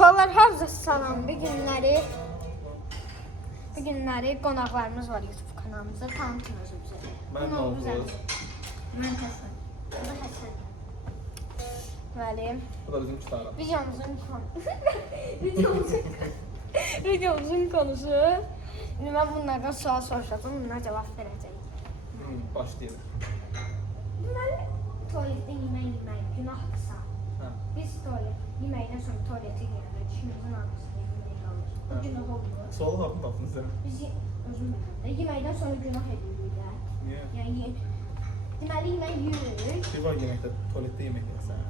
Uşaqlar hər salam. Bu günləri qonaqlarımız var YouTube kanalımızda. Tanıtın özünüzü. Mən Navroz. Mən Həsən. Bu da Həsən. Bəli. Bu da bizim Kitara. Videomuzun konusu. İndi mən bunlardan sual soruşacağım, bunlar cavab verəcək. Başlayalım. Deməli, tualetdə yemək günahdırsa. Biz yeməkdən sonra tualetə girəndə dişimizin arasında yemək qalır. Bu günah olmur. Sualı hardan tapdın sən? Biz özüm bilmirəm. Yeməkdən sonra günah edirik də. Niyə? Yəni deməli yemək yeyirik. Bir var yeməkdə, tualetdə yemək yəsən.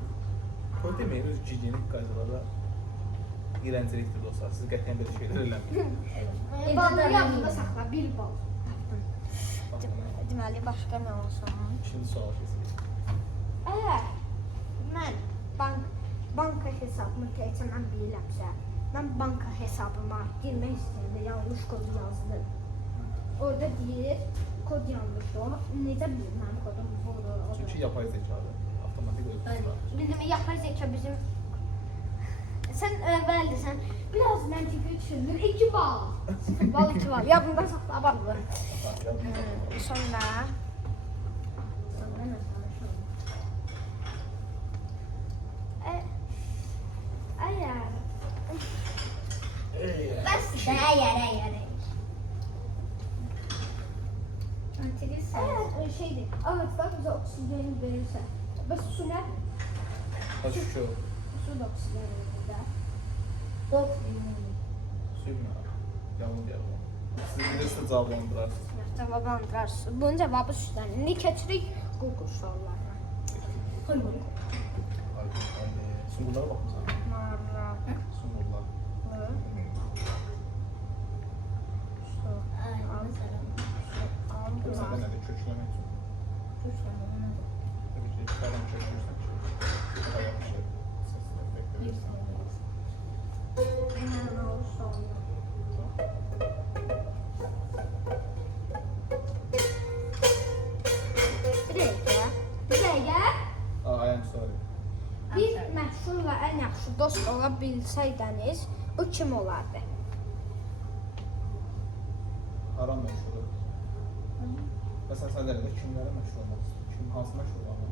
Tualetdə yeməyin öz gigiyenik qaydalara iğrəncilikdir dostlar. Siz qətiyyən belə şeylər eləməyin. Balı yanında saxla, bir bal. Deməli, başqa nə olsun? Şimdi sual kesin. Əgər mən banka hesabımı təkcə mən bilirəmsə, mən banka hesabıma girmək istəyəndə yanlış kod yazılır. Orada deyir, kod yanlışdır. Necə bilir mənim kodum budur? Çünki yapay zekadır. Avtomatik özü. Bildim, yapay zeka bizim... Sən əvvəldirsən, biraz məntiqi düşündün, 2 bal. 0 bal, 2 bal. Yadında saxla, bax. Sonra... Bəs əgər. Eğer şeydi, ağaçlar bize oksijen verirse, bəs su nə? Açık şu. Su da oksijen verir də. Suyum ya. Yağmur yağmur. Siz bilirsiniz cevablandırarsınız. Cavablandırarsınız. Bunun cevabı süsdən. İndi keçirik Google suallarına. Haydi. Sungurlara bakın sen. Mara, Sungurlar. Mesela ne de köklemek için. Tabii ki çıkardan köklersen daha yapışır. Sesini bekletirsen. Bir dəqiqə. I am sorry. Bir məşhurla ən yaxşı dost ola bilsəydəniz, bu kim olardı? Haram məşhurdur. Məsələn, sən dəqiqə kimlərə məşhur olmaq istiyorsun? Kim, hansı məşhur olmaq?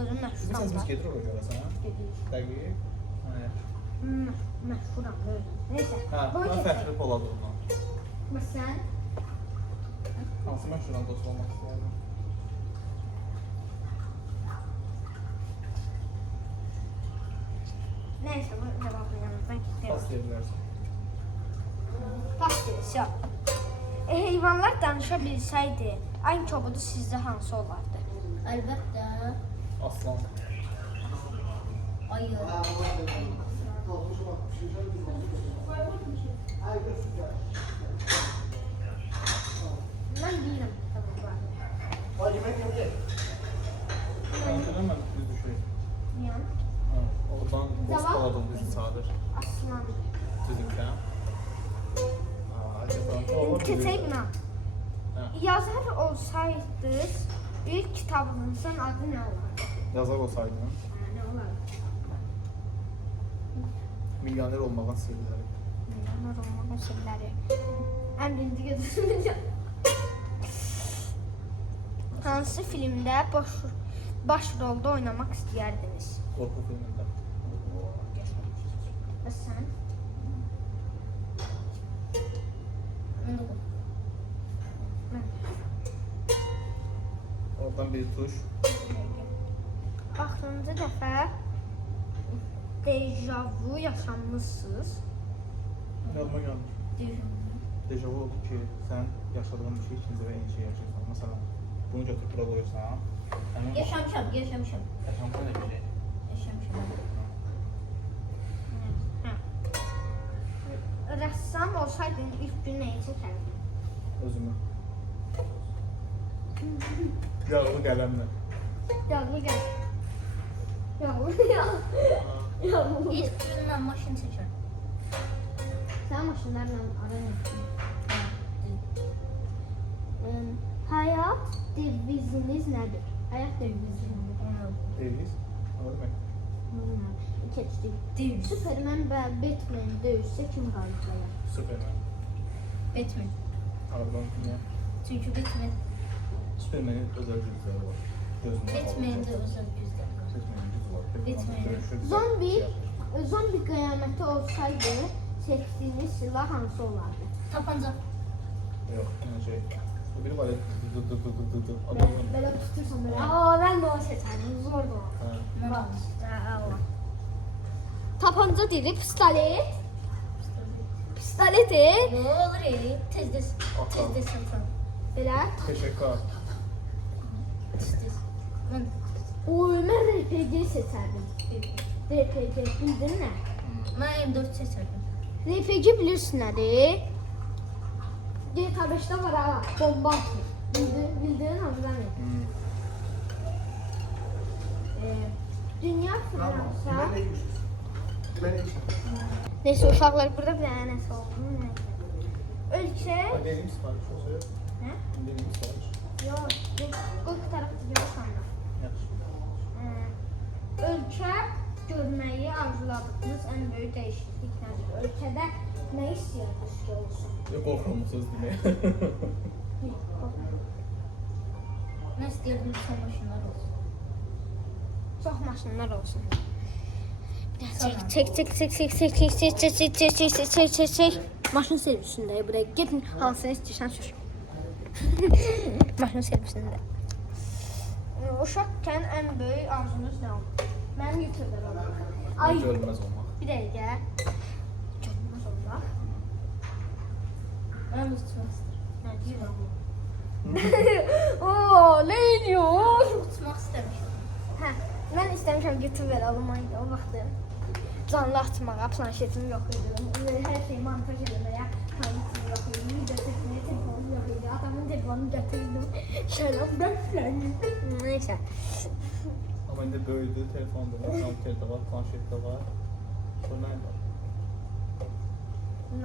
Özüm məşhuram. Səsimiz gedir oraya görəsən, hə? Gedir. Dəqiq. Məşhuram, özüm. Neysə, Hə, bunu mən keçək. Fəxri Poladovdan. Bəs sən? Hansı məşhurla dost olmaq istəyərdin? Neysə, bu cavabı yanımızdan Pas gidiyor. deyə bilərsən. Pas deyil, heyvanlar danışa bilsəydi, ən kobudu sizdə hansı olardı? Əlbəttə, Aslan. ayı. Mən bilirəm. Mən düz düşürəm. Niyə? Oradan dost Cavab? Poladov bizi çağırır. Aslan. Düzükdən. Keçək buna. Hə. Yazar olsaydınız, ilk kitabınızın adı nə olardı? Yazar olsaydın, Nə olardı? milyoner olmağın sirləri. Milyoner olmaq məsələləri. Ən birinci gözümüzdə. Hansı filmdə baş rolda oynamaq istəyərdiniz? Qorxu filmində. Bəs sən? Oradan bir tuş. Axırıncı dəfə dejavu yaşanmışsınız. Yadıma gəlmir. Dejavu oldu ki, sən yaşadığın bir şey ikinci və eyni şey yaşayırsan. Məsələn, bunu götürüb bura qoyursan. Yaşamışam. Yaşamsan nə bir şey? Rəssam olsaydın ilk gün nəyi çəkərdin? Özümü. Yağlı qələmlə. Yağlı gəl. Yağlı. İlk gündən maşın çəkər. Sən maşınlarla aran etdin. Həyat deviziniz nədir? Həyat deviziniz nədir? Deyiz. O demək. keçdik. Dövüş. Superman və Batman döyüşsə kim qalib gələr? Superman. Batman. Pardon, niye? Çünkü Batman. Superman'in özel güçleri var. Batman'in de özel güçleri var. Superman'in gücü var. Batman. Zombi qəyaməti olsaydı seçdiyiniz silah hansı olardı? Tapanca. Yok, yani şey. Bu biri var ya. Belə tutursan belə. Aa, mən də o seçərdim. Zordur o. Ha. Bax, Allah. Tapanca deyil, pistolet. Pistoleti Yo olur ya. Tezde satın. belə. Teşekkür. Tezde. Oy, mən RPG seçərdim. RPG bildin nə? Ben M4 seçerdim. RPG bilirsin nədir? GTA 5'də var ha, bomba atır. Bildiğin hamıdan ne? Dünya Fransa. Neyse uşaqlar burada bir dənə nəsə oldu. Ölkə. Benim sipariş olsa. Nə? Benim sipariş. Yox, qoy tərəfdə görürsən. Yaxşı. Ölkə görməyi arzuladığınız ən böyük dəyişiklik nədir? Ölkədə nə istəyirsiniz ki olsun? Yok, korkmuyorsunuz değil mi? Ne istiyordum son maşınlar olsun. Çox maşınlar olsun. Tamam. Çek. Maşın servisindəyik buraya. Gedin hansını istəyirsən sür. Maşın servisində. Uşaqkən ən böyük arzunuz nə oldu? Mənim YouTuber olmaq. Ay, Görmez olmak. bir dəqiqə. Görünməz olmaq. Ben uçmak isterim. Nə deyirəm? Oo, nə ediyor? Uçmak istemişim. Hə, mən istəmişəm YouTuber olum o vaxtı. Canlı atmağa planşetim yox idi. Hər şeyi montaj etməyə planşetim yox idi. Video çəkməyə telefonum yox idi. Adamın telefonunu götürdüm. Şərəf bəfləndim. Neysə. Ama indi böyüdü, telefonda var, kompüterde var, planşette var. Bu ne var?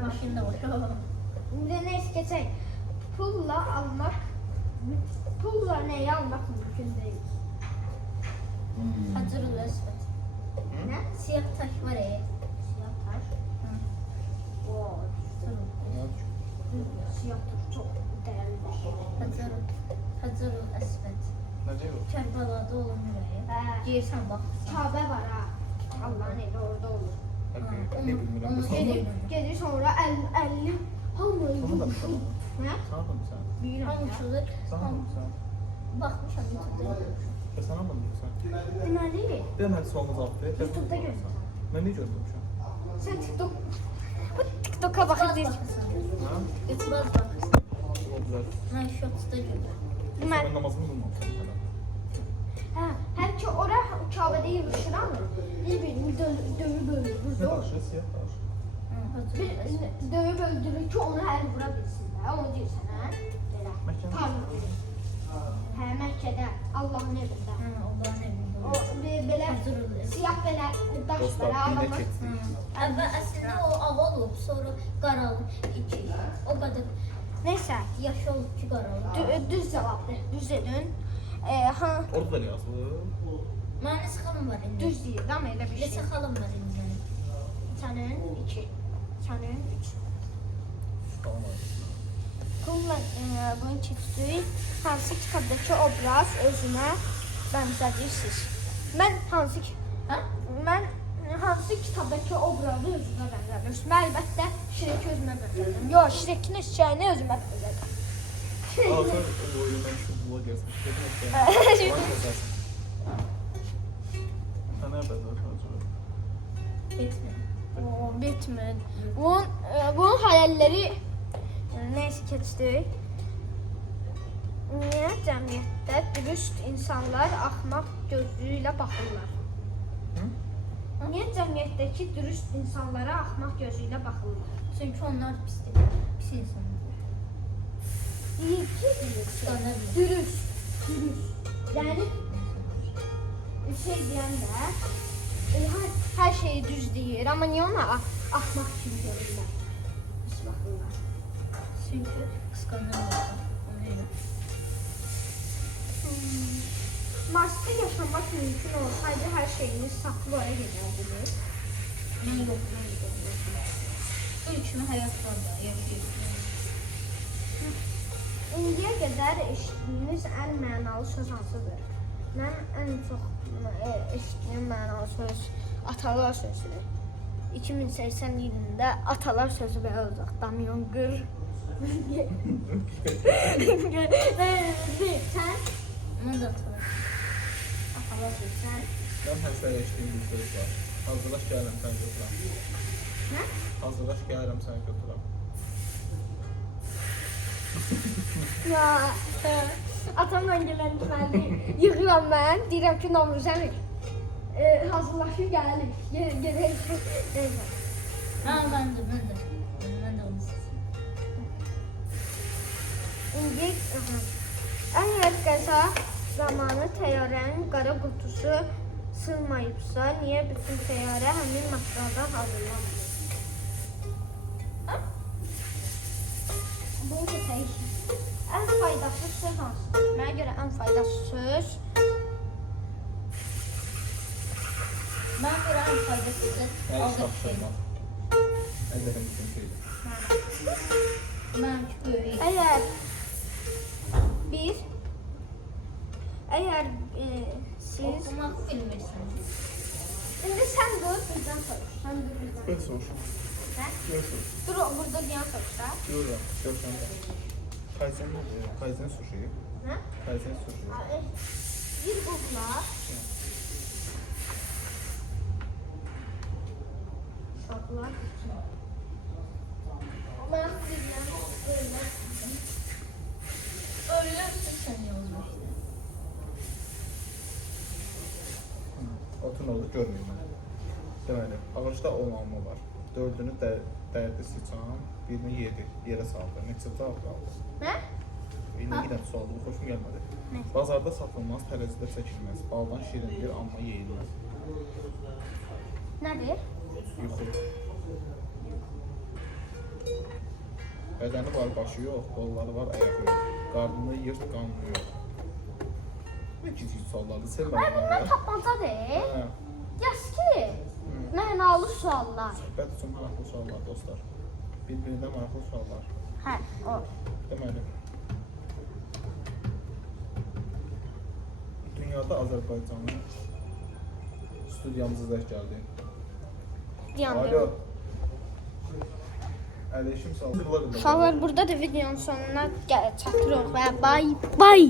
Maşında var. Bir də neysə keçək. Pulla nəyi almaq mümkün deyil. Hacırıl Esvet. Nə? Siyah taş var ya. Siyah taş. Oo, siyah taş çox dəyərli bir şey. Hacırıl Esvet. Ne diyor? Kərbalada olunur ya. Hə. Girsən bax. Kabe var ha. Allah'ın evi orada olur. Ne bilmiyorum. onu Bu sana Gelir sonra 50 hamur. Sana da mı sana? Ne? Sana da mı sen? Bilirəm ya. Hamıçılır. Sana da mı sen? Baxmışam YouTube'da. Sana mı sen? Deməli, Değil mi? Hadi sorunu cevap ver. YouTube'da görürsən. Ben ne gördüm şu an? Sən TikTok'a baxırdın. Ha? İtibaz baxırsan. Çok güzel. Mən Shorts'da gördüm. Deməli, Ben namazımı bulmamışım. hə, hər ki ora Kabe'də yığışıram. Bir-birini dövüb öldürür. Ne taşı? Siyah taş. Hacırıl Esvet. Dövüb öldürür ki onu hər vura bilsinlər. Onu deyirsən, hə? Belə. Məhkəmə. Tanrı. Hə, Məkkədə, Allah'ın evində. Allah'ın evində O olur. belə Hacırıl Esvet. siyah belə daş Dostlar, var, yine adamlar. çektik. Əslində o ağ olub, sonra qaralıb iki. O qədər Neysə, yaş olub ki qaralıb. düz cavabdır. Düz dedin. Orada da yazılı. Mənim neçə xalım var indi? Düz deyir, amma elə bir şey. Neçə xalım var indi? Sənin 2, sənin 3. Tamam abi. Pulla bunu keçdik. Hansı kitabdakı obraz özünə bənzədirsiniz? Mən hansı kitabdakı obrazı özümə bənzədirəm? Əlbəttə Şireki özümə bənzədirəm. Yox, Şirekin eşyayını özümə bənzədirəm. Aa sen o oyunu ben şu bula gezmiş. Sen nerede zaten? Batman. Bitmedi. Bunun hayalleri neyse keçdik. Niyə cəmiyyətdə dürüst insanlar axmaq gözüylə baxırlar? Niyə cəmiyyətdəki dürüst insanlara axmaq gözüylə baxırlar? Çünki onlar pisdir. Pis insanlar. Deyir ki, Qanır. dürüst. Yəni şey deyəndə hər şeyi düz deyir, amma niyə ona axmaq kimi görürlər? Pis baxırlar. Çünki qısqanırlar. Ona görə. Marsda yaşamak mümkün olsaydı her şeyiniz saklıya gedərdiniz. Mən yox, mən yox. Üç gün həyatda yaşayırsın. İndiyə qədər eşitdiyiniz ən mənalı söz hansıdır? Mən ən çox eşitdiyim mənalı söz atalar sözüdür. 2080 ilində atalar sözü belə olacaq. Damyon qır. Sən? Mən də atalım. Atalar sözü sən? Ben həsələşdiyim bir söz var. Hazırlaş gəlirəm səni götürəm. Nə? Hazırlaş gəlirəm səni götürəm. Ya, atamla gələn yığıram mən. Deyirəm ki, Novruz əmi, hazırlaşıb gəlirik. Gedək. Ha, mən də. Mən də onu seçim. İndi əgər qəza zamanı təyyarənin qara qutusu sığmayıbsa, niyə bütün təyyarə həmin matrada hazırlanmır? Bunu da təyyarə. Ən faydasız söz hansıdır? Mənə görə ən faydasız söz Mən görən faydasızı Hər iş aldım. tapşırmaq. Əllərim bütün şeydir. Mən böyük. Əgər siz Oxumaq bilmirsən. indi sən dur, bizdən soruş. Sən dur, bizdən. Ben soruşum. Hə? Ben soruşum. Dur, burada deyən soruşda. Görürəm, görürəm. Kaizen suşi. Hə? Kaizen suşi. Bir qublar. Uşaqlar. Mən bilirəm, öyle. Ölürsən sən yazmışdın. Otun olur, görməyim mən. Deməli, ağacda 10 alma var. 4'ünü dərdi sıçan, birini yedi, yerə saldı. Neçə cavab qaldı? Nə? İndi yenə sualdı, bu xoşum gəlmədi. Nə? Bazarda satılmaz, tərəzidə çəkilməz. Baldan şirindir, amma yeyilməz. Nədir? Yuxu. Bədəni var, başı yox, qolları var, ayağı yox. Qarnını yırt, qanını yox. Ne kiçik suallardı, Ay, sevmədim bunlar bunları. tapmacadır. Hə, Yaz ki, mənalı suallar. söhbət üçün maraqlı suallar, dostlar. Bir-birindən maraqlı suallar. Hə, o. Deməli, dünyada Azərbaycanın studiyamıza zəng gəldi. Dayandım. Alo. Aleyküm salam. Uşaqlar, burada da videonun sonuna çatırıq və bay bay.